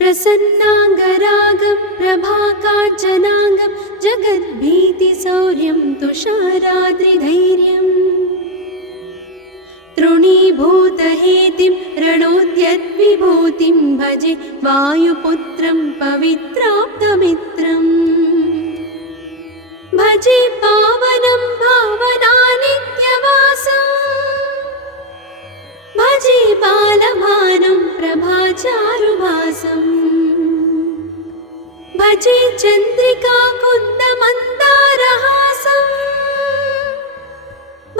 प्रसन्नाङ्गरागं प्रभाकाञ्चनाङ्गं जगद्भीतिशौर्यं तुषाराद्रिधैर्यम् तृणीभूतहेतिं रणोद्यद्विभूतिं भजे वायुपुत्रं पवित्राप्तमित्रम् भजे पावनं भावनानित्यवासं भजे बालभानुं प्रभाचारुभासं भजे चन्द्रिकाकुन्दमन्दारहासं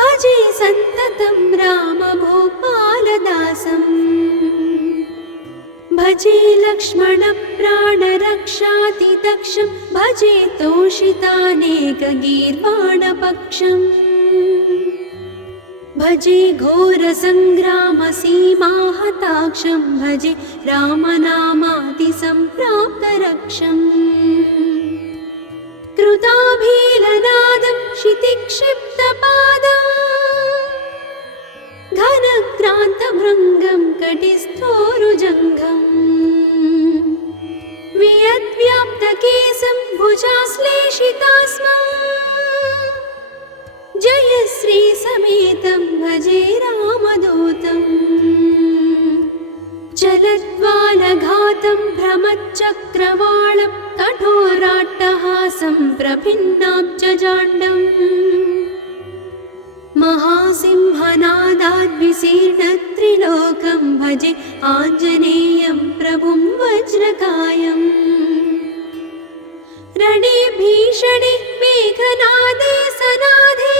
भजे सन्ततं रामभूपालदासं भजे लक्ष्मणप्राणरक्षातिदक्षं भजे तोषितानेकगीर्वाणपक्षम् भजे घोरसङ्ग्रामसीमाहताक्षं भजे रामनामातिसम्प्राप्तरक्षम् कृताभीलनादं क्षितिक्षिप्तपादं घनक्रान्तभृङ्गं कटिस्थोरुजङ्घम् वियद्व्याप्तकेशं भुजाश्लेषितास्मं जयश्रीसमेतं भजे रामदूतम् चलद्वालघातं भ्रमच्चक्रवालं कठोराट्टहासं प्रभिन्नाब्जजाण्डम् महासिंहनादाद्विशीर्णत्रिलोकं भजे आञ्जनेयं प्रभुं वज्रकायम् रणे भीषणे मेघनादे सनादे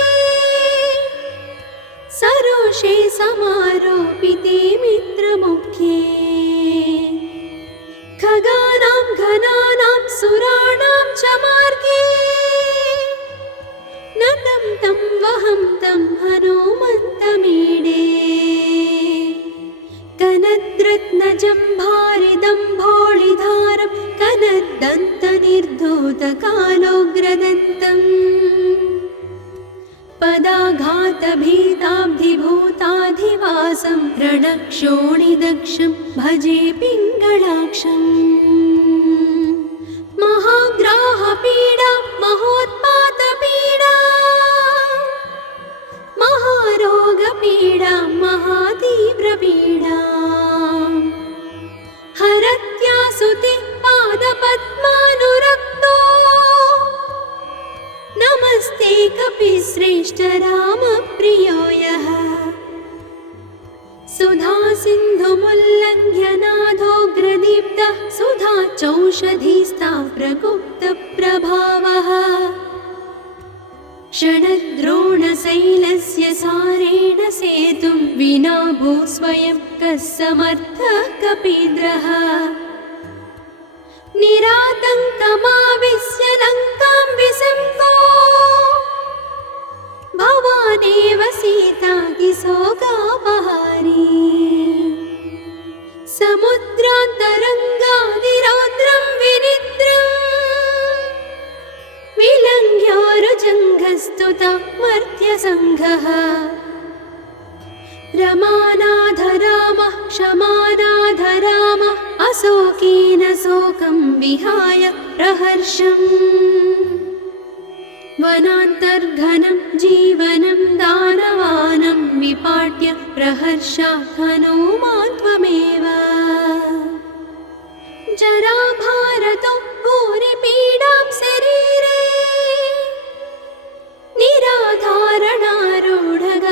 सरोषे समारोपिते मित्रमुख्ये खगानां घनानां सुराणां च मार्गे नतं तं वहं तं हनुमन्तमीडे कनद्रत्नजम्भारिदम्भोळिधारं कनद्दन्तनिर्धूतकालोग्रदन्तम् पदाघातभीताब्धिभूताधिवासं रणक्षोणिदक्षं भजे पिङ्गळाक्षम् महाग्राहपीडा महोत्पातपीडा महारोगपीडा महातीव्रपीडा हरत्यासुते पादपद्मानुरक्तो नमस्ते कपिश्रेष्ठ रामप्रियो यः सुधा सिन्धुमुल्लङ्घ्य नाथोग्रदीप्तः सुधा चौषधीस्ता प्रगुप्तप्रभावः षडद्रोणशैलस्य सारेण सेतुं विना भूस्वयं कः समर्थः कपीन्द्रः निरातङ्कमाविश्य लङ्कां विसङ्गो भवानेव सीतातिशोकापहारी समुद्रान्तरङ्गादिरौद्रं विनिद्रम् विलङ्घ्योरुजङ्घस्तुता मर्त्यसङ्घः रमानाथ रामः क्षमानाथ रामः अशोकेन शोकं विहाय प्रहर्षम् वनान्तर्घनं जीवनं दानवानं विपाट्य प्रहर्षात् हनूमान् त्वमेव जराभारतो भूरिपीडां शरीरे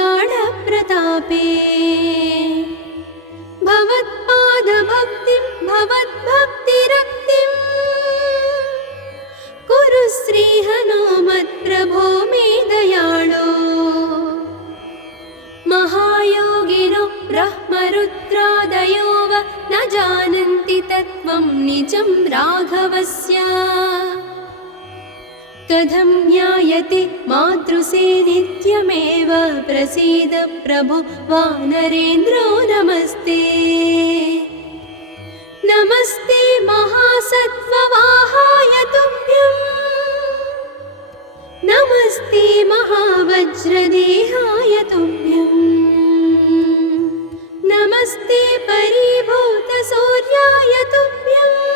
निराधारणारूढगाढप्रतापे भवत्पादभक्तिं भवद्भक्तिरक्तिं कुरु श्रीहनुमत्प्रभो मे दयाळो महायोगिनो ब्रह्मरुद्रादयो वा न जानन्ति तत्त्वं निजं राघवस्य कथं ज्ञायते मातृसे नित्यमेव प्रसीद प्रभो वानरेन्द्रो नमस्ते नमस्ते महासत्त्ववाहाय तुभ्यं नमस्ते महावज्रदेहाय तुभ्यं नमस्ते परिभूतसूर्याय तुभ्यम्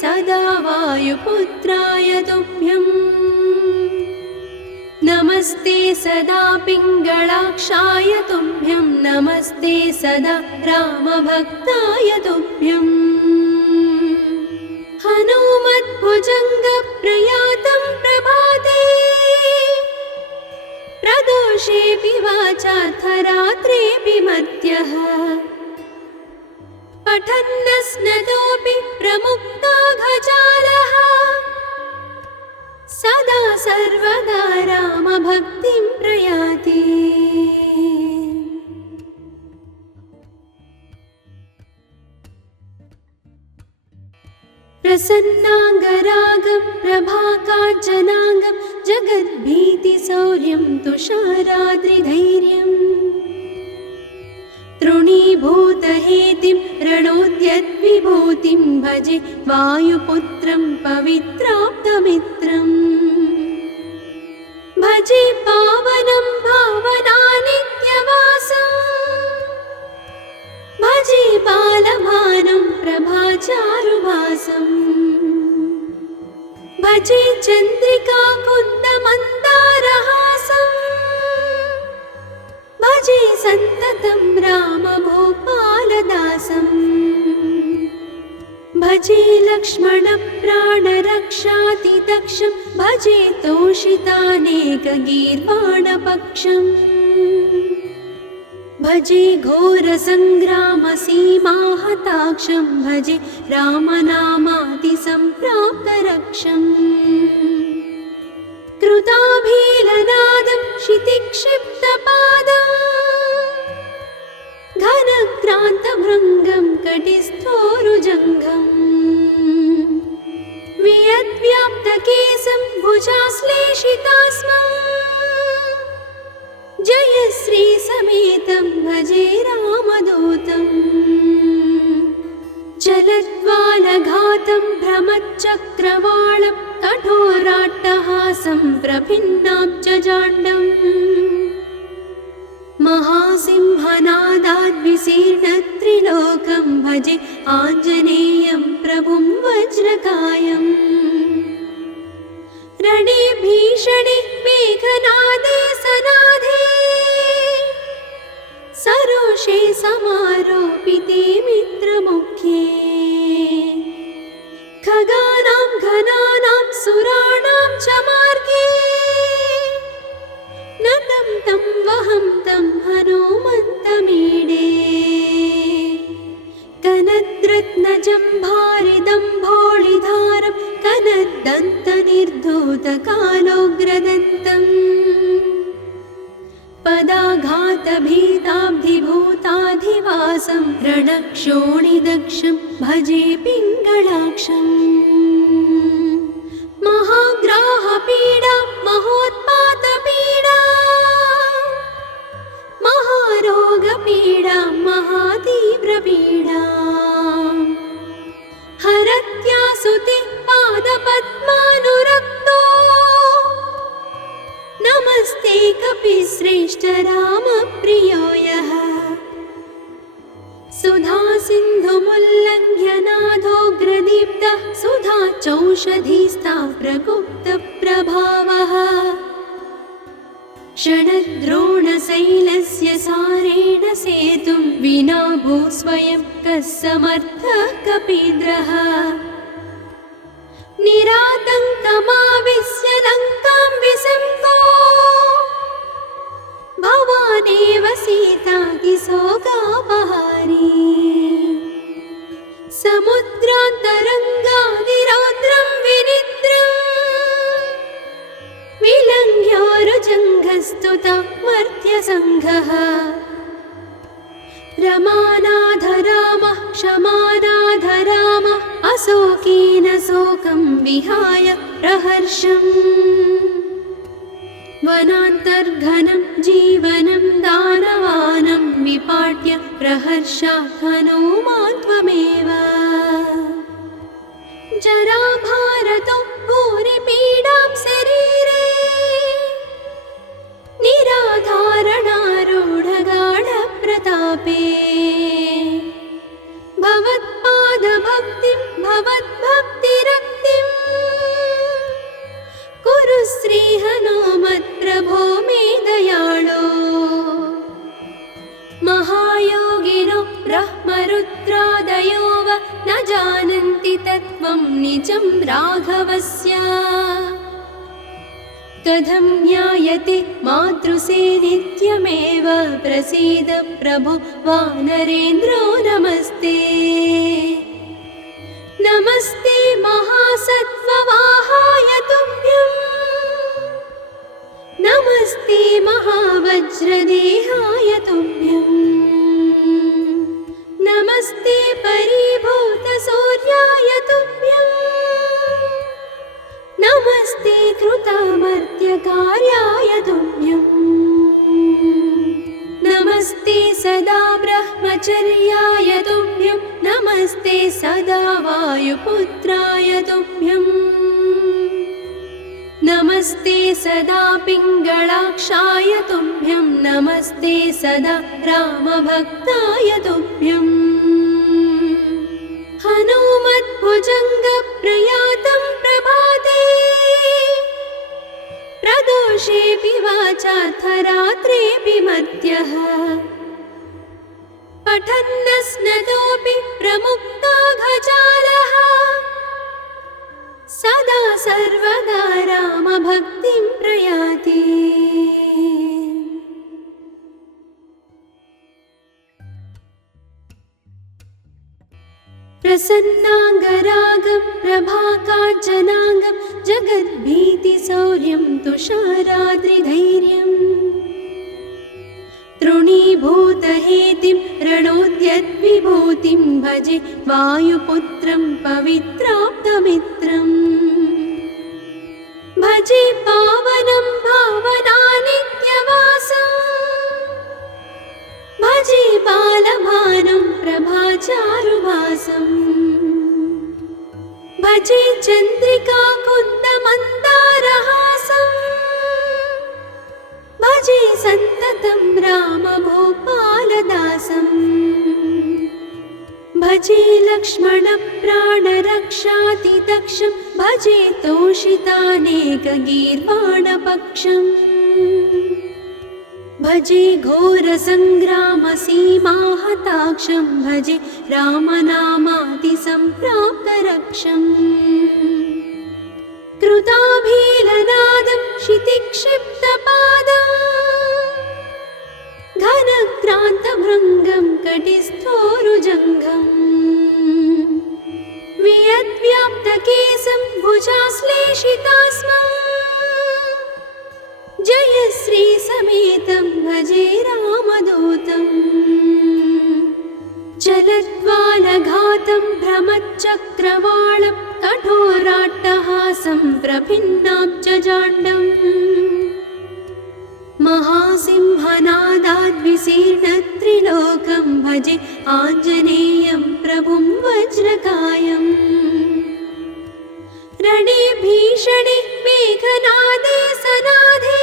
सदा वायुपुत्राय तुभ्यम् नमस्ते सदा पिङ्गळाक्षाय तुभ्यं नमस्ते सदा रामभक्ताय तुभ्यम् हनुमद्भुजङ्गप्रयातं प्रभाते प्रदोषेऽपि वाचार्थरात्रेऽपि मर्त्यः पठन्नस्नतोऽपि प्रमुक्ताघजालः सदा सर्वदा रामभक्तिं प्रयाति प्रसन्नाङ्गरागं प्रभाकाञ्चनाङ्गं जगद्भीतिशौर्यं तुषाराद्रिधैर्यम् तृणीभूतहेतिं रणोद्यद्विभूतिं भजे वायुपुत्रं पवित्राप्तमित्रम् भजे पावनं भावनानित्यवासम् भजे बालभानुं प्रभाचारुभासम् भजे चन्द्रिकाकुन्दमन्दारहासम् भजे सन्ततं रामभूपालदासम् भजे लक्ष्मणप्राणरक्षातिदक्षं भजे तोषितानेकगीर्वाणपक्षम् भजे घोरसङ्ग्रामसीमाहताक्षं भजे रामनामातिसम्प्राप्तरक्षम् कृताभीलनादं क्षितिक्षिप्तपादम् घनक्रान्तभृङ्गं कटिस्थोरुजङ्घम् वियद्व्याप्तकेशं भुजाश्लेषितास्मम् जयश्रीसमेतं भजे रामदूतम् जलद्वालघातं भ्रमच्चक्रवालं कठोराट्टहासं प्रभिन्नाब्जजाण्डम् महासिंहनादाद्विशीर्णत्रिलोकं भजे आञ्जनेयं प्रभुं वज्रकायम् रणे भीषणे मेघनादे सनादे सरोषे समारोपिते मित्रमुख्ये खगानां घनानां सुराणां च मार्गे नतं तं वहं तं हनुमन्तमीडे कनद्रत्नजम्भारिदम्भोळिधारं कनद्दन्तनिर्धूतकालोग्रदन्तम् पदाघातभीताब्धिभूताधिवासं रणक्षोणिदक्षं भजे पिङ्गळाक्षम् महाग्राहपीडा महोत्पातपीडा महारोगपीडा महातीव्रपीडा हरत्यासुते पादपद्मानुरक्तो नमस्ते कपिश्रेष्ठ रामप्रियो यः सुधा सिन्धुमुल्लङ्घ्य नाथोग्रदीप्तः सुधा चौषधीस्ता प्रगुप्तप्रभावः षडद्रोणशैलस्य सारेण सेतुं विना भूस्वयं कः समर्थः कपीन्द्रः निरातङ्कमाविश्य लङ्कां विसङ्गो भवानेव सीतातिशोकापहारी समुद्रान्तरङ्गादिरौद्रं विनिद्रम् विलङ्घ्योरुजङ्घस्तुता मर्त्यसङ्घः रमानाथ रामः क्षमानाथ रामः अशोकेन शोकं विहाय प्रहर्षम् वनान्तर्घनं जीवनं दानवानं विपाट्य प्रहर्षात् हनुमान् त्वमेव जराभारतो भूरिपीडां शरीरे निराधारणारूढगाढप्रतापे भवत्पादभक्तिं भवद्भक्ति राघवस्य कथं ज्ञायते मातृसे नित्यमेव प्रसीद प्रभो वानरेन्द्रो नमस्ते नमस्ते महासत्त्ववाहाय तुभ्यं नमस्ते महावज्रदेहाय तुभ्यं नमस्ते परिभूतसूर्याय तुभ्यं नमस्ते कृतामर्त्यकार्याय तुभ्यं नमस्ते सदा ब्रह्मचर्याय तुभ्यं नमस्ते सदा वायुपुत्राय तुभ्यं नमस्ते सदा पिङ्गळाक्षाय तुभ्यं नमस्ते सदा रामभक्ताय तुभ्यं हनुमद्भुजङ्गप्रयातं प्रभाते प्रदोषेऽपि वाचार्थरात्रेऽपि मध्यः पठन्नस्नतोऽपि प्रमुक्ताघजालः सदा सर्वदा रामभक्तिं प्रयाति प्रसन्नाङ्गरागं प्रभाकाञ्चनाङ्गं जगद्भीतिशौर्यं तुषाराद्रिधैर्यं तृणीभूतहेतिं रणोद्यद्विभूतिं भजे वायुपुत्रं पवित्राप्तमित्रम् भजे पावनं भावनानित्यवासं भजे बालभानुं प्रभाचारुभासं भजे चन्द्रिकाकुन्दमन्दारहासं भजे सन्ततं रामभूपालदासं भजे लक्ष्मणप्राणरक्षातिदक्षं भजे तोषितानेकगीर्वाणपक्षम् भजे घोरसङ्ग्रामसीमाहताक्षं भजे रामनामातिसम्प्राप्तरक्षम् कृताभीलनादं क्षितिक्षिप्तपादं घनक्रान्तभृङ्गं कटिस्थोरुजङ्घम् वियद्व्याप्तकेशं भुजाश्लेषितास्मम् जय श्री समेतं भजे रामदूतं चलद्वालघातं भ्रमच्चक्रवालं कठोराट्टहासं प्रभिन्नाब्जजाण्डम् महासिंहनादाद्विशीर्णत्रिलोकं भजे आञ्जनेयं प्रभुं वज्रकायम् रणे भीषणे मेघनादे सनादे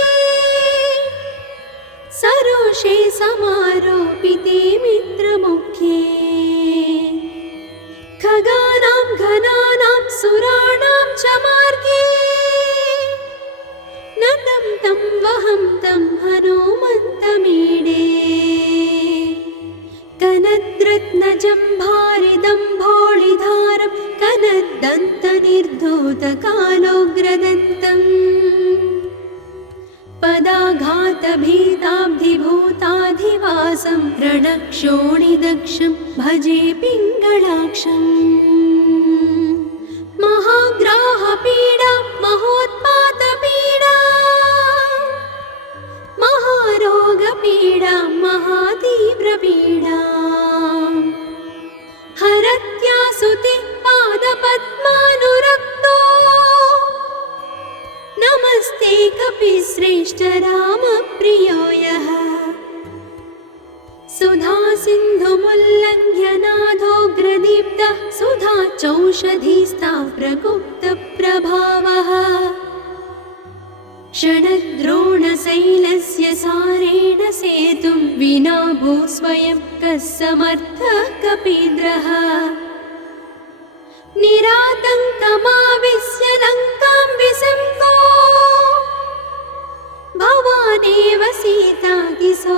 सरोषे समारोपिते मित्रमुख्ये खगानां घनानां सुराणां च मार्गे नतं तं वहं तं हनुमन्तमीडे कनद्रत्नजम्भारिदम्भोळिधारं कनद्दन्तनिर्धूतकालोग्रदन्तम् पदाघातभीताब्धिभूताधिवासं रणक्षोणिदक्षं भजे पिङ्गळाक्षम् महाग्राहपीडा महोत्पातपीडा महारोगपीडा महातीव्रपीडा हरत्यासुते पादपद्मानुरक्तो नमस्ते कपिश्रेष्ठ रामप्रियो यः सुधा सिन्धुमुल्लङ्घ्य नाथोग्रदीप्तः सुधा चौषधीस्ता प्रगुप्तप्रभावः षडद्रोणशैलस्य सारेण सेतुं विना भूस्वयं कः समर्थः कपीन्द्रः निरातङ्कमाविश्य लङ्कां विसम्पो भवानेव सीतातिशोकापहारी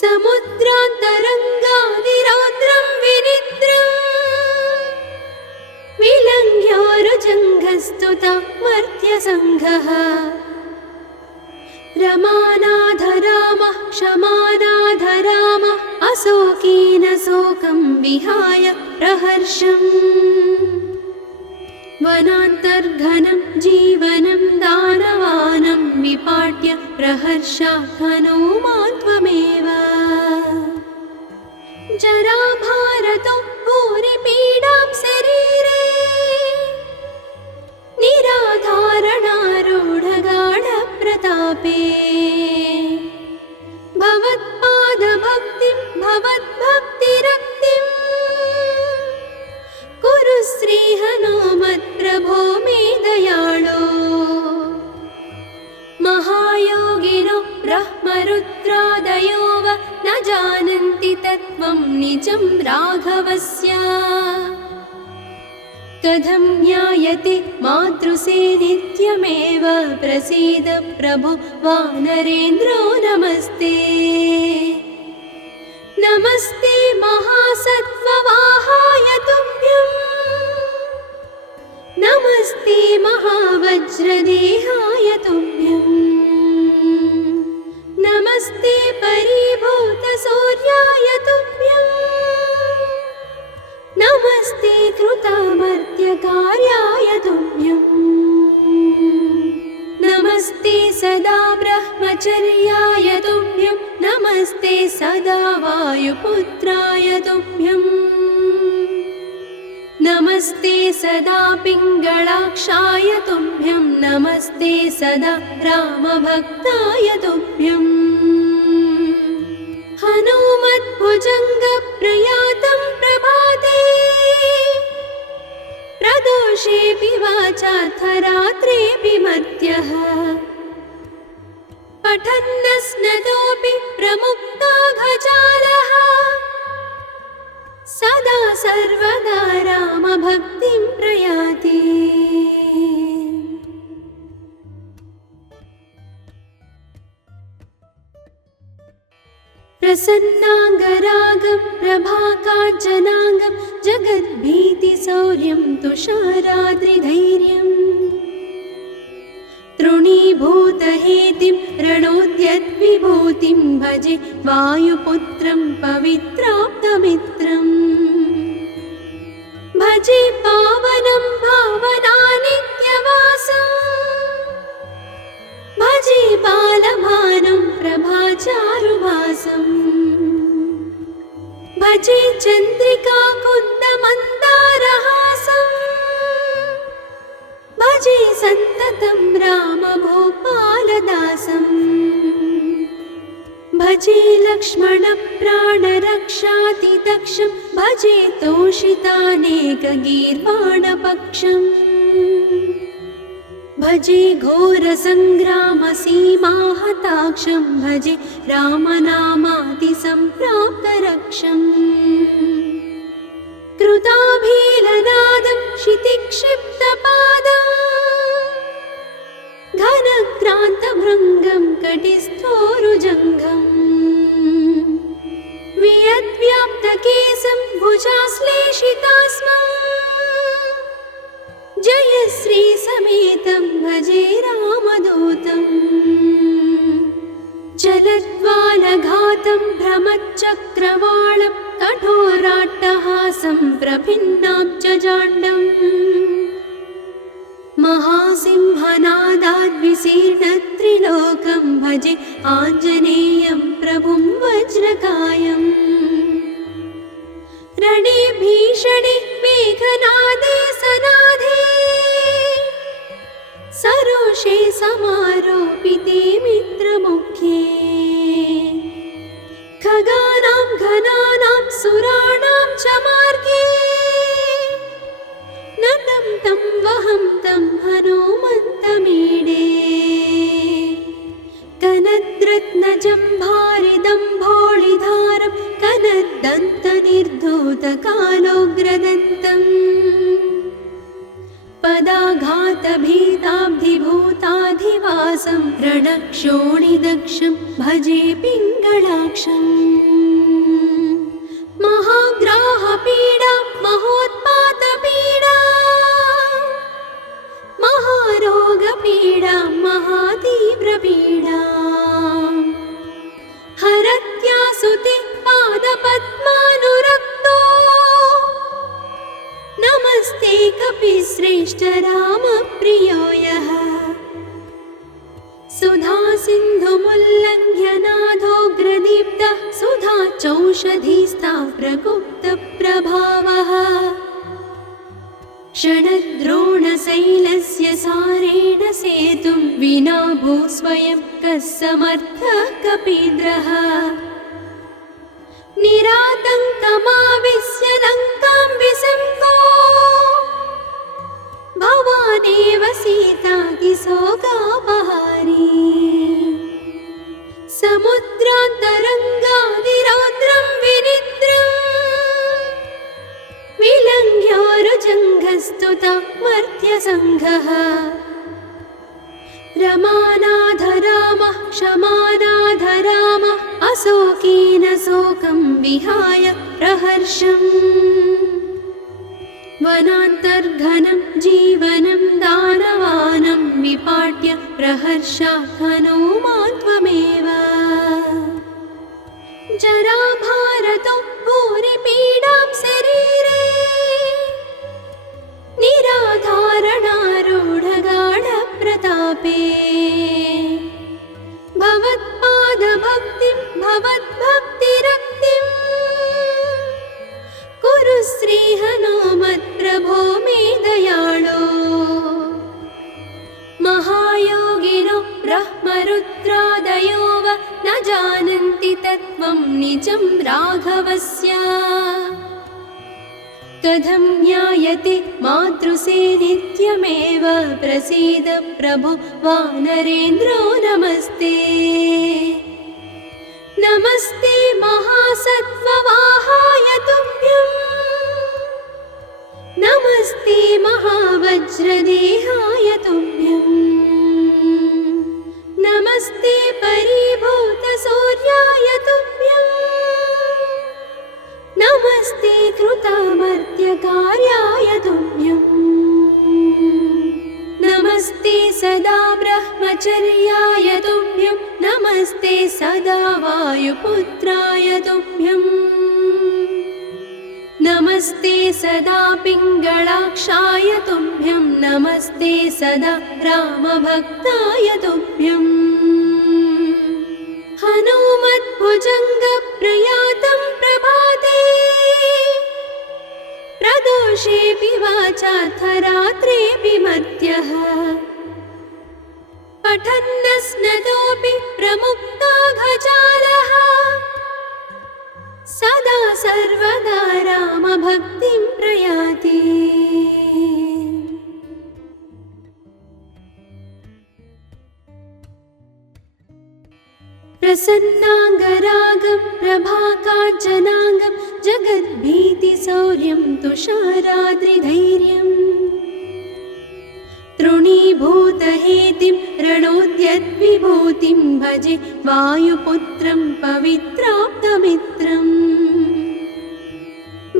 समुद्रान्तरङ्गादिरौद्रं विनिद्रम् प्रस्तुता मर्त्यसङ्घः रमानाथ रामः क्षमानाथ रामः अशोकेन शोकं विहाय प्रहर्षम् वनान्तर्घनं जीवनं दानवानं विपाट्य प्रहर्षात् हनूमान् त्वमेव जराभारतो भूरिपीडां शरीरे निराधारणारूढगाढप्रतापे भवत्पादभक्तिं भवद्भक्तिरक्तिं कुरु श्रीहनुमत्प्रभो मे दयाळो महायोगिनो ब्रह्मरुद्रादयो वा न जानन्ति तत्त्वं निजं राघवस्य कथं ज्ञायते मातृसे नित्यमेव प्रसीद प्रभो वानरेन्द्रो नमस्ते नमस्ते महासत्त्ववाहाय तुभ्यं नमस्ते महावज्रदेहाय तुभ्यं नमस्ते परिभूतसूर्याय तुभ्यं नमस्ते कृतामर्त्यकार्याय तुभ्यं नमस्ते सदा ब्रह्मचर्याय तुभ्यं नमस्ते सदा वायुपुत्राय तुभ्यं नमस्ते सदा पिङ्गळाक्षाय तुभ्यं नमस्ते सदा रामभक्ताय तुभ्यं हनुमद्भुजङ्गप्रयातं प्रभाते प्रदोषेऽपि वाचार्थरात्रेऽपि मर्त्यः पठन्नस्नतोऽपि प्रमुक्ताघजालः सदा सर्वदा रामभक्तिं प्रयाति प्रसन्नाङ्गरागं प्रभाकाञ्चनाङ्गं जगद्भीतिशौर्यं तुषाराद्रिधैर्यं तृणीभूतहेतिं रणोद्यद्विभूतिं भजे वायुपुत्रं पवित्राप्तमित्रम् भजे पावनं भावनानित्यवासं भजे बालभानुं प्रभाचारुभासं भजे चन्द्रिकाकुन्दमन्दारहासं भजे सन्ततं रामभूपालदासं भजे लक्ष्मणप्राणरक्षातिदक्षं भजे तोषितानेकगीर्वाणपक्षम् भजे घोरसङ्ग्रामसीमाहताक्षं भजे रामनामातिसम्प्राप्तरक्षम् कृताभीलनादं क्षितिक्षिप्तपादं घनक्रान्तभृङ्गं कटिस्थोरुजङ्घम् वियद्व्याप्तकेशं भुजाश्लेषितास्मम् जय श्री समेतं भजे रामदूतं जलद्वालघातं भ्रमच्चक्रवालं कठोराट्टहासं प्रभिन्नाब्जजाण्डम् महासिंहनादाद्विशीर्णत्रिलोकं भजे आञ्जनेयं प्रभुं वज्रकायम् रणे भीषणे मेघनादे सनादे सरोषे समारोपिते मित्रमुख्ये खगानां घनानां सुराणां च मार्गे नतं तं वहं तं हनुमन्तमीडे कनद्रत्नजम्भारिदम्भोळिधारं कनद्दन्तनिर्धूतकालोग्रदन्तम् पदाघातभीताब्धिभूताधिवासं रणक्षोणिदक्षं भजे पिङ्गळाक्षम् महाग्राहपीडा महोत्पातपीडा श्रेष्ठ रामप्रियो यः सुधा सिन्धुमुल्लङ्घ्य नादोग्रदीप्तः सुधा चौषधीस्ता प्रगुप्तप्रभावः षडद्रोणशैलस्य सारेण सेतुं विना भू स्वयं कः समर्थः कपीन्द्रः निरातङ्कमाविश्य लङ्कां विसङ्गो भवानेव सीतातिशोकापहारी समुद्रान्तरङ्गादिरौद्रं विनिद्रम् विलङ्घ्योरुजङ्घस्तुता मर्त्यसङ्घः रमानाथ रामः क्षमानाथ रामः अशोकेन शोकं विहाय प्रहर्षम् वनान्तर्घनं जीवनं दानवानं विपाट्य प्रहर्षात् हनूमान् त्वमेव जराभारतो भूरिपीडां शरीरे निराधारणारूढगाढप्रतापे भवत्पादभक्तिं भवद्भक्तिरक्तिं कुरु श्रीहनुमत्प्रभो मे दयाळो महायोगिनो ब्रह्मरुद्रादयो वा न जानन्ति तत्त्वं निजं राघवस्य कथं ज्ञायते मातृसे नित्यमेव प्रसीद प्रभो वानरेन्द्रो नमस्ते नमस्ते महासत्त्ववाहाय तुभ्यं नमस्ते महावज्रदेहाय तुभ्यं नमस्ते परिभूतसूर्याय तुभ्यं नमस्ते कृतामर्त्यकार्याय तुभ्यं नमस्ते सदा ब्रह्मचर्याय तुभ्यं नमस्ते सदा वायुपुत्राय तुभ्यं नमस्ते सदा पिङ्गळाक्षाय तुभ्यं नमस्ते सदा रामभक्ताय तुभ्यं हनुमद्भुजङ्गप्रयातं प्रभाते प्रदोषेऽपि वाचार्थरात्रेऽपि मर्त्यः पठन्नस्नतोऽपि प्रमुक्ताघजालः सदा सर्वदा रामभक्तिं प्रयाति प्रसन्नाङ्गरागं प्रभाकाञ्चनाङ्गं जगद्भीतिशौर्यं तुषाराद्रिधैर्यम् तृणीभूतहेतिं रणोद्यद्विभूतिं भजे वायुपुत्रं पवित्राप्तमित्रम्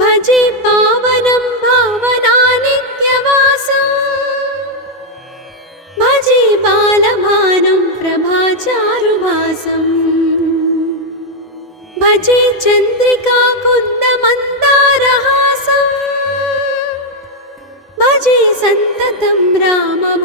भजे पावनं भावनानित्यवासं भजे बालभानुं प्रभाचारुभासं भजे चन्द्रिकाकुन्दमन्दारहासं भजे सन्ततं रामभूपालदासं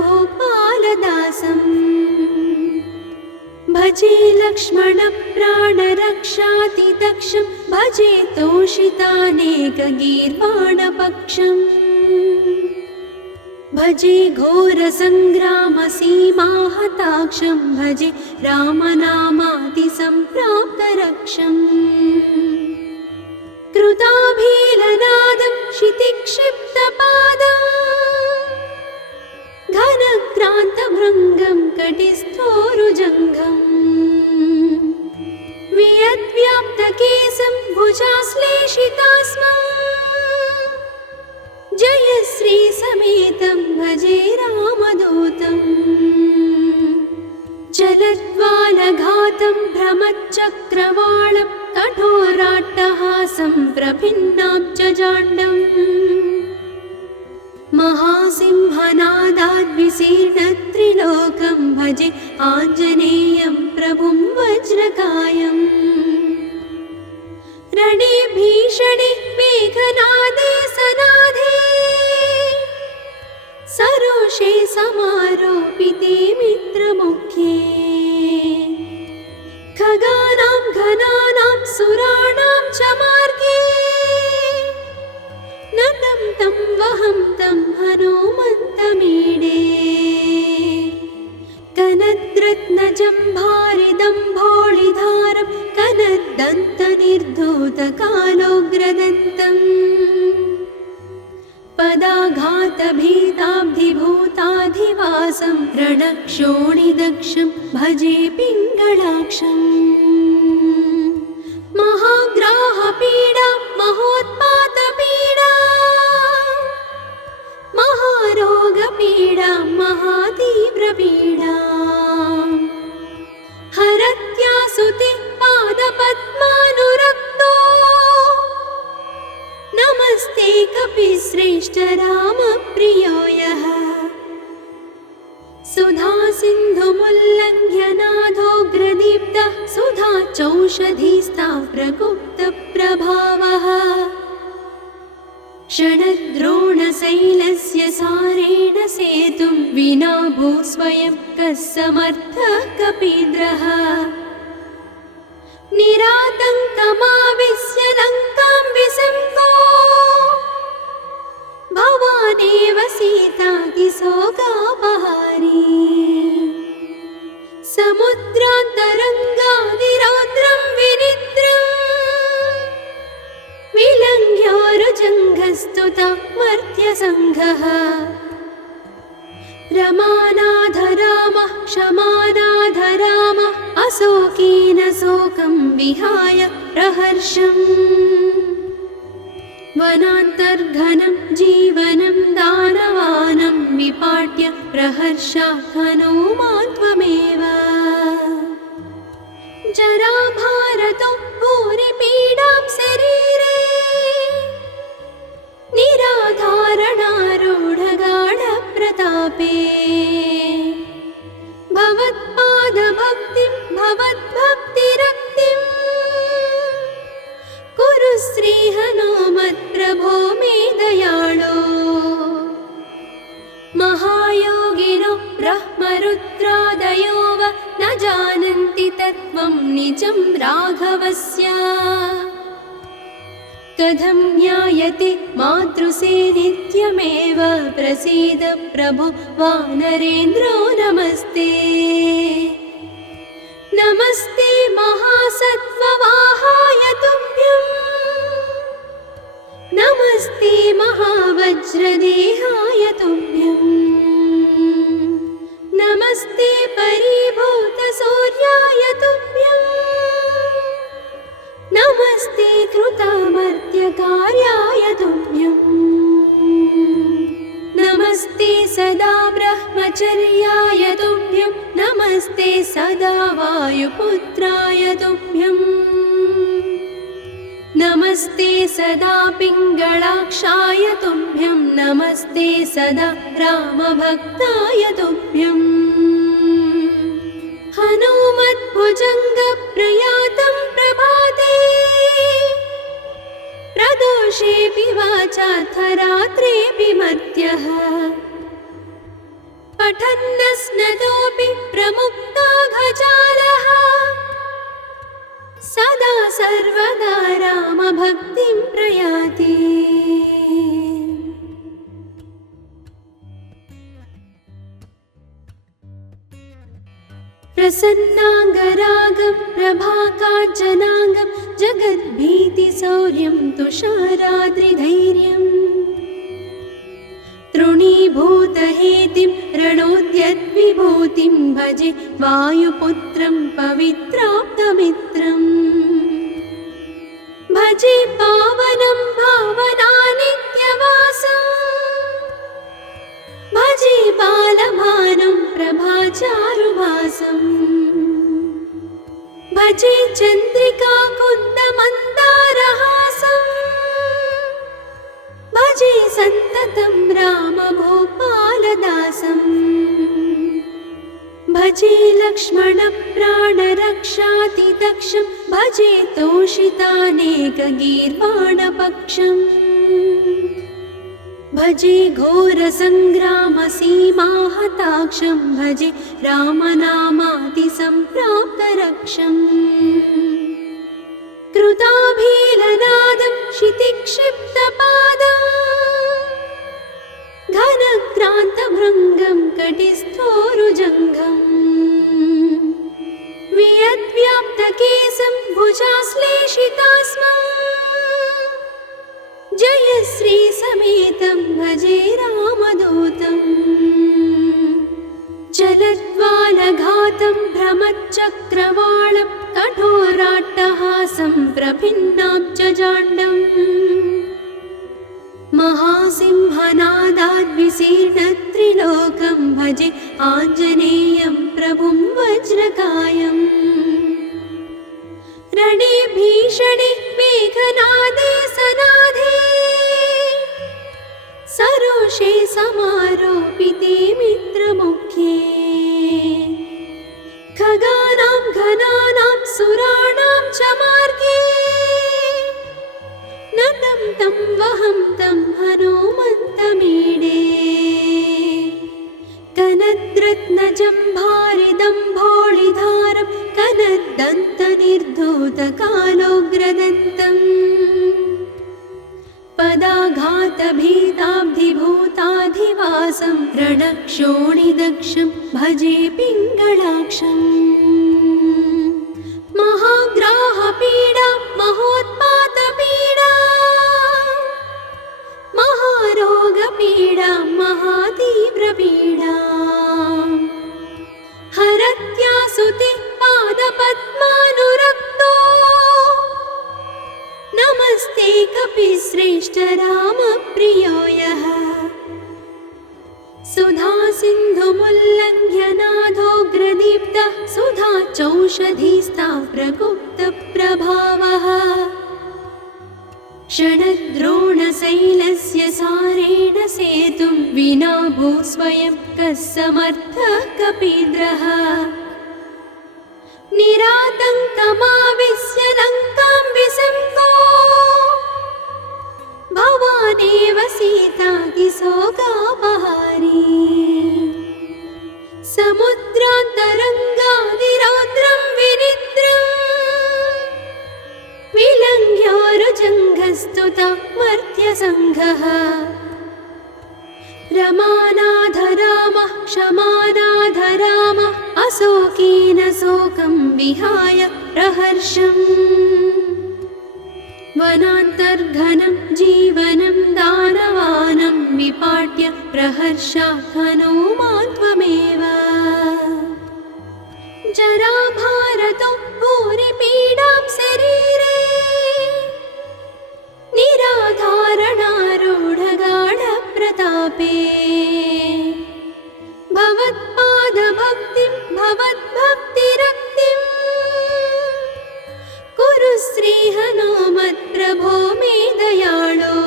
भजे लक्ष्मणप्राणरक्षातिदक्षं भजे तोषितानेकगीर्वाणपक्षम् भजे घोरसङ्ग्रामसीमाहताक्षं भजे रामनामातिसम्प्राप्तरक्षम् कृताभीलनादं क्षितिक्षिप्तपादं घनक्रान्तभृङ्गं कटिस्थोरुजङ्घम् वियद्व्याप्तकेशं भुजाश्लेषितास्मम् जय श्रीसमेतं भजे रामदूतं जलद्वालघातं भ्रमच्चक्रवालं कठोराट्टहासं प्रभिन्नाब्जजाण्डम् महासिंहनादाद्विशीर्णत्रिलोकं भजे आञ्जनेयं प्रभुं वज्रकायम् रणे भीषणे मेघनादे सनादे पाशे समारोपिते मित्रमुख्ये खगानां घनानां सुराणां च मार्गे नतं तं वहं तं हनुमन्तमीडे कनद्रत्नजम्भारिदम्भोळिधारं कनद्दन्तनिर्धूतकालोग्रदन्तम् पदाघातभीताब्धिभूताधिवासं रणक्षोणिदक्षं भजे पिङ्गळाक्षम् महाग्राहपीडा महोत्पातपीडा महारोगपीडा महातीव्रपीडा हरत्यासुते पादपद्मानुरक्तो नमस्ते कपिश्रेष्ठ रामप्रियो यः सुधा सिन्धुमुल्लङ्घ्य नाथोग्रदीप्तः सुधा चौषधीस्ता प्रगुप्तप्रभावः षडद्रोणशैलस्य सारेण सेतुं विना भूस्वयं कः समर्थः कपीन्द्रः निरातङ्कमाविश्य लङ्कां विसङ्गो भवानेव सीतातिशोकापहारी समुद्रान्तरङ्गादिरौद्रं विनिद्रम् विलङ्घ्योरुजङ्घस्तुता मर्त्यसङ्घः रमानाधरामः क्षमानाधरामः अशोकेन शोकं विहाय प्रहर्षम् वनान्तर्घनं जीवनं दानवानं विपाट्य प्रहर्षात् हनुमान् त्वमेव जराभारतो भूरिपीडां शरीरे निराधारणारूढगाढप्रतापे भवत्पादभक्तिं भवद्भक्तिरक्तिं कुरु श्रीहनुमत्प्रभो मे दयाळो महायोगिनो ब्रह्मरुद्रादयो वा न जानन्ति तत्त्वं निजं राघवस्य कथं ज्ञायते मातृसे नित्यमेव प्रसीद प्रभो वानरेन्द्रो नमस्ते नमस्ते महासत्त्ववाहाय तुभ्यं नमस्ते महावज्रदेहाय तुभ्यं नमस्ते परिभूतसूर्याय तुभ्यं नमस्ते कृतामर्त्यकार्याय तुभ्यं नमस्ते सदा ब्रह्मचर्याय तुभ्यं नमस्ते सदा वायुपुत्राय तुभ्यं नमस्ते सदा पिङ्गळाक्षाय तुभ्यं नमस्ते सदा रामभक्ताय तुभ्यं हनुमद्भुजङ्गप्रयातं प्रभाते प्रदोषेऽपि वाचार्थरात्रेऽपि मर्त्यः पठन्नस्नतोऽपि प्रमुक्ताघजालः सदा सर्वदा रामभक्तिं प्रयाति प्रसन्नाङ्गरागं प्रभाकाञ्चनाङ्गं जगद्भीतिशौर्यं तुषाराद्रिधैर्यम् तृणीभूतहेतिं रणोद्यद्विभूतिं भजे वायुपुत्रं पवित्राप्तमित्रम् भजे पावनं भावनानित्यवासं भजे बालभानुं प्रभाचारुभासं भजे चन्द्रिकाकुन्दमन्दारहासं भजे सन्ततं रामभूपालदासं भजे लक्ष्मणप्राणरक्षातिदक्षं भजे तोषितानेकगीर्वाणपक्षम् भजे घोरसङ्ग्रामसीमाहताक्षं भजे रामनामातिसम्प्राप्तरक्षम् कृताभीलनादं क्षितिक्षिप्तपादम् घनक्रान्तभृङ्गं कटिस्थोरुजङ्घम् वियद्व्याप्तकेशं भुजाश्लेषितास्मम् जयश्रीसमेतं भजे रामदूतम् चलद्वालघातं भ्रमच्चक्रवालं कठोराट्टहासं प्रभिन्नाब्जजाण्डम् महासिंहनादाद्विशीर्णत्रिलोकं भजे आञ्जनेयं प्रभुं वज्रकायम् रणे भीषणे मेघनादे सनादे सरोषे समारोपिते मित्रमुख्ये खगानां घनानां सुराणां च मार्गे नतं तं वहं तं हनुमन्तमीडे कनद्रत्नजम्भारिदम्भोळिधारं कनद्दन्तनिर्धूतकालोग्रदन्तम् पदाघातभीताब्धिभूताधिवासं रणक्षोणिदक्षं भजे पिङ्गळाक्षम् महाग्राहपीडा महोत्पातपीडा महारोगपीडा महातीव्रपीडा हरत्यासुते पादपद्मानुरक्तो नमस्ते कपिश्रेष्ठ रामप्रियो यः सुधा सिन्धुमुल्लङ्घ्य नाथोग्रदीप्तः सुधा चौषधीस्ता प्रगुप्तप्रभावः षडद्रोणशैलस्य सारेण सेतुं विना भूस्वयं कः समर्थः कपीन्द्रः निरातङ्कमाविश्य लङ्कां विसङ्गो भवानेव सीतातिशोकापहारी समुद्रान्तरङ्गादिरौद्रं विनिद्रम् विलङ्घ्योरुजङ्घस्तुता मर्त्यसङ्घः रमानाथ रामः क्षमानाथ रामः अशोकेन शोकं विहाय प्रहर्षम् वनान्तर्घनं जीवनं दानवानं विपाट्य प्रहर्षात् हनूमान् त्वमेव जराभारतो भूरिपीडां शरीरे निराधारणारूढगाढप्रतापे भवत्पादभक्तिं भवद्भक्तिरक्तिं कुरु श्रीहनुमत्प्रभो मे दयाळो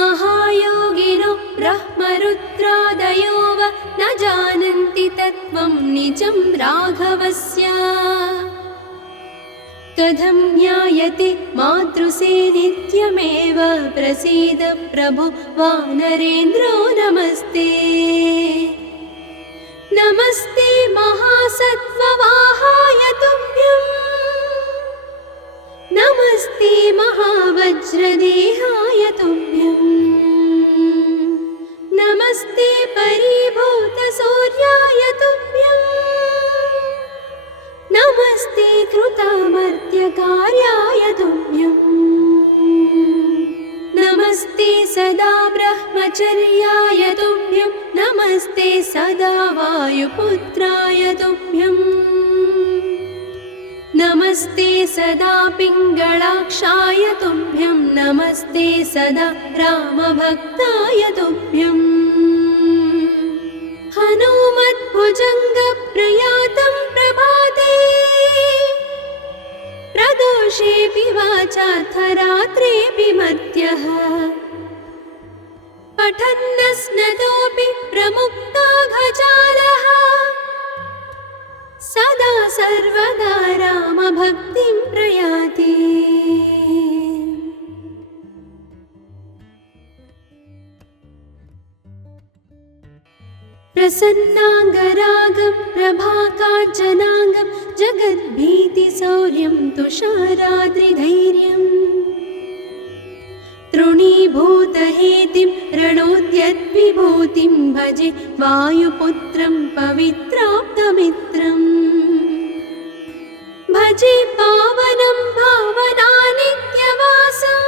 महायोगिनो ब्रह्मरुद्रादयो वा न जानन्ति तत्त्वं निजं राघवस्य कथं ज्ञायते मातृसे नित्यमेव प्रसीद प्रभो वानरेन्द्रो नमस्ते नमस्ते महासत्त्ववाहाय तुभ्यं नमस्ते महावज्रदेहाय तुभ्यं नमस्ते परिभूतसूर्याय तुभ्यं नमस्ते कृतामर्त्यकार्याय तुभ्यं नमस्ते सदा ब्रह्मचर्याय तुभ्यं नमस्ते सदा वायुपुत्राय तुभ्यं नमस्ते सदा पिङ्गळाक्षाय तुभ्यं नमस्ते सदा रामभक्ताय तुभ्यं हनुमद्भुजङ्गप्रयातं प्रभाते प्रदोषेऽपि वाचार्थरात्रेऽपि मर्त्यः पठन्नस्नतोऽपि प्रमुक्ताघजालः सदा सर्वदा रामभक्तिं प्रयाति। प्रसन्नाङ्गरागं प्रभाकाञ्चनाङ्गं जगद्भीतिशौर्यं तुषाराद्रिधैर्यम् तृणीभूतहेतिं रणोद्यद्विभूतिं भजे वायुपुत्रं पवित्राप्तमित्रम् भजे पावनं भावनानित्यवासम्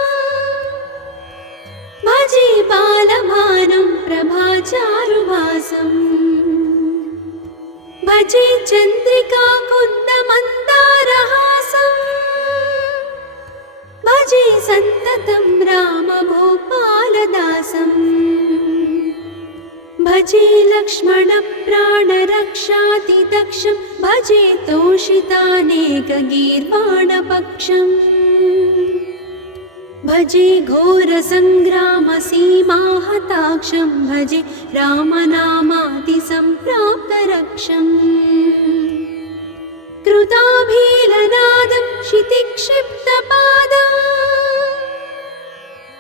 भजे बालभानुं प्रभाचारुभासम् भजे चन्द्रिकाकुन्दमन्दारहासम् भजे सन्ततं रामभूपालदासम् भजे लक्ष्मणप्राणरक्षातिदक्षं भजे तोषितानेकगीर्वाणपक्षम् भजे घोरसङ्ग्रामसीमाहताक्षं भजे रामनामातिसम्प्राप्तरक्षम् कृताभीलनादं क्षितिक्षिप्तपादम्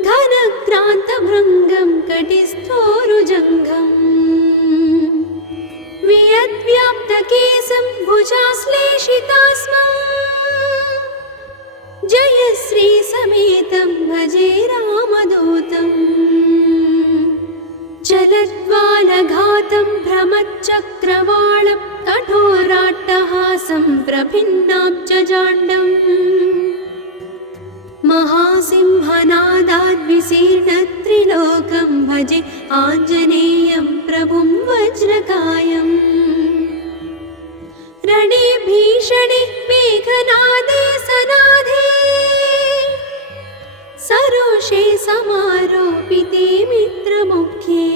घनक्रान्तभृङ्गं कटिस्थोरुजङ्घम् वियद्व्याप्तकेशं भुजाश्लेषितास्मम् जयश्रीसमेतं भजे रामदूतम् चलद्वालघातं भ्रमच्चक्रवालं कठोराट्टहासं प्रभिन्नाब्जजाण्डम् महासिंहनादाद्विशीर्णत्रिलोकं भजे आञ्जनेयं प्रभुं वज्रकायम् रणे भीषणे मेघनादे सनादे सरोषे समारोपिते मित्रमुख्ये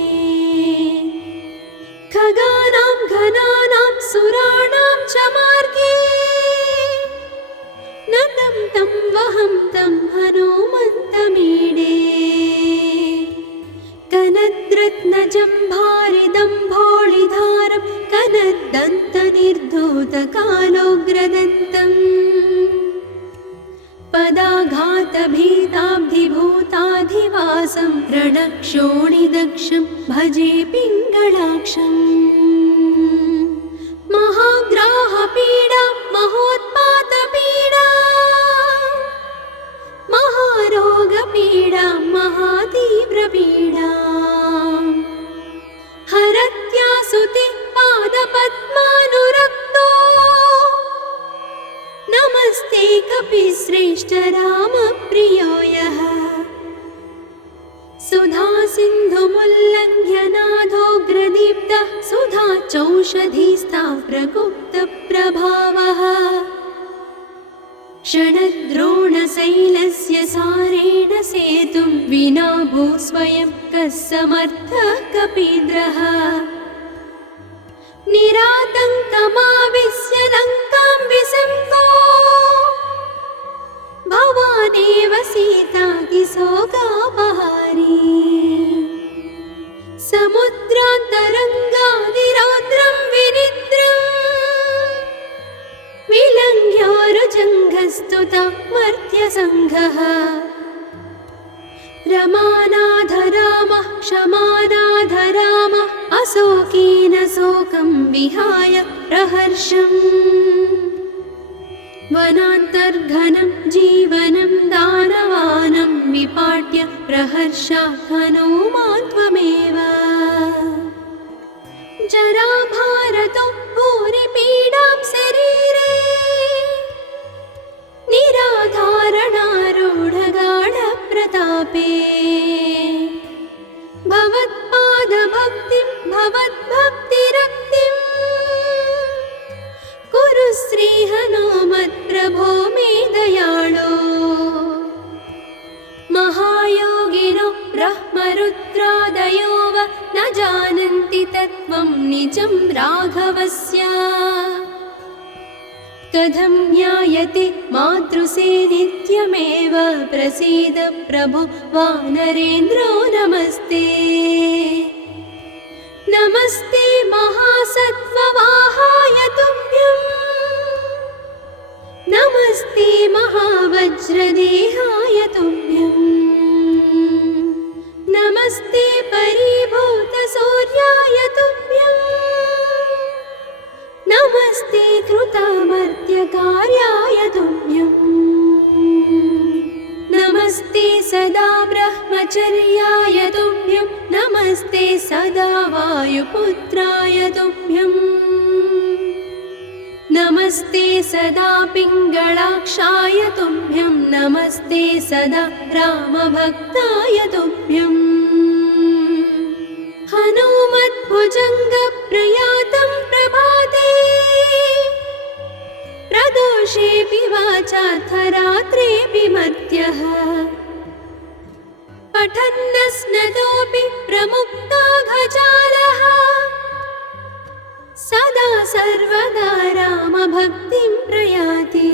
खगानां घनानां सुराणां च मार्गे नतं तं वहं तं हनुमन्तमीडे कनद्रत्नजम्भारिदम्भोळिधारं कनद्दन्तनिर्धूतकालोग्रदन्तम् पदाघातभीताब्धिभूताधिवासं रणक्षोणिदक्षं भजे पिङ्गळाक्षम् महाग्राहपीडा महोत्पातपीडा महारोगपीडा महातीव्रपीडा हरत्यासुते पादपद्मानुरक्तो नमस्ते कपिश्रेष्ठ रामप्रियो यः सुधा सिन्धुमुल्लङ्घ्य नाथोग्रदीप्तः सुधा चौषधीस्ता प्रगुप्तप्रभावः षडद्रोणशैलस्य सारेण सेतुं विना भूस्वयं कः समर्थः कपीन्द्रः निरातङ्कमाविश्य लङ्कां विसम्पो भवानेव सीतातिशोकापहारी समुद्रान्तरङ्गादिरौद्रं विनिद्रम् विलङ्घ्योरुजङ्घस्तुता मर्त्यसङ्घः रमानाथ रामः क्षमानाथ रामः अशोकेन शोकं विहाय प्रहर्षम् वनान्तर्घनं जीवनं दानवानं विपाट्य प्रहर्षात् हनूमान् त्वमेव जराभारतो भूरिपीडां शरीरे निराधारणारूढगाढप्रतापे भवत्पादभक्तिं भवद्भक्तिरक्तिं कुरु श्रीहनुमत्प्रभो मे दयाळो महायोगिनो ब्रह्मरुद्रादयो वा न जानन्ति तत्त्वं निजं राघवस्य कथं ज्ञायते मातृसे नित्यमेव प्रसीद प्रभो वानरेन्द्रो नमस्ते नमस्ते महासत्त्ववाहाय तुभ्यम् नमस्ते महावज्रदेहाय तुभ्यम् नमस्ते परिभूतसूर्याय तुभ्यम् परिचर्याय तुभ्यं नमस्ते सदा वायुपुत्राय तुभ्यं नमस्ते सदा पिङ्गलाक्षाय तुभ्यं नमस्ते सदा रामभक्ताय तुभ्यं हनुमद्भुजङ्गप्रयातं प्रभाते प्रदोषेऽपि वाचार्थरात्रेऽपि मर्त्यः पठन्नस्नतोऽपि प्रमुक्ताघजालः सदा सर्वदा रामभक्तिं प्रयाति।